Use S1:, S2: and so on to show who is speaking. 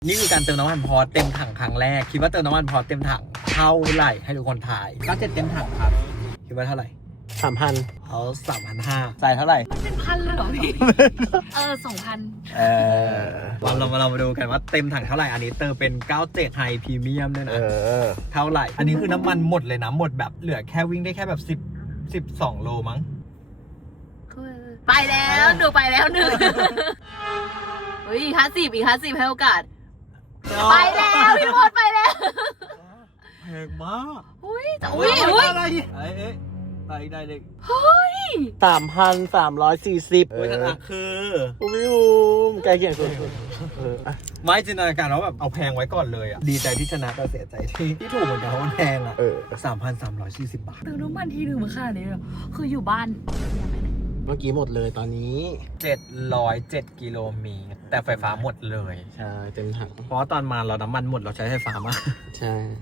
S1: นี่คือการเติมน้ำมันพอเต็มถังครั้งแรกคิดว่าเติมน้ำมันพอเต็มถังเท่าไหร่ให้ทุกคนทาย97เต็มถังครับคิดว่าเท่าไหร่
S2: 3,000
S1: เขา3,500จ่ายเท่าไหร่
S3: มันเป็นพันเลยเหรอพี่ 2,000
S1: เรามาดูกันว่าเต็มถังเท่าไหร่อันนี้เติมเป็น97 High Premium ด้วยนะเท่าไหร่อันนี้คือน้ำมันหมดเลยนะหมดแบบเหลือแค่วิ่งได้แค่แบบ12 โลมั้ง
S3: ไปแล้วดูไปแล้วหนึ่งเฮ้ยอีก50ให้โอกาส ไปแล้วพี่พลไปแล้ว
S1: แพงมาก
S3: อุ้ย
S1: อะไรไปได้เลย
S2: 3,340
S1: โอ้ยถังคือ
S2: พี่บูมใกล้เคียงสุด
S1: ไม่จินตนาการว่าแบบเอาแพงไว้ก่อนเลยอ่ะดีใจที่ชนะแต่เสียใจที่ถูกเหมือนกันเพราะมันแพงอ่ะ3,340 บาท
S3: เติมน้ำมันทีหนึ่งมาขนาดนี้เลยเหรอคืออยู่บ้าน
S2: เมื่อกี้หมดเลยตอนนี้
S1: 707 กิโลเมตรแต่ไฟฟ้าหมดเลย
S2: ใช่เต็มถัง
S1: เพราะตอนมาเราน้ำมันหมดเราใช้ไฟฟ้ามา
S2: ใช่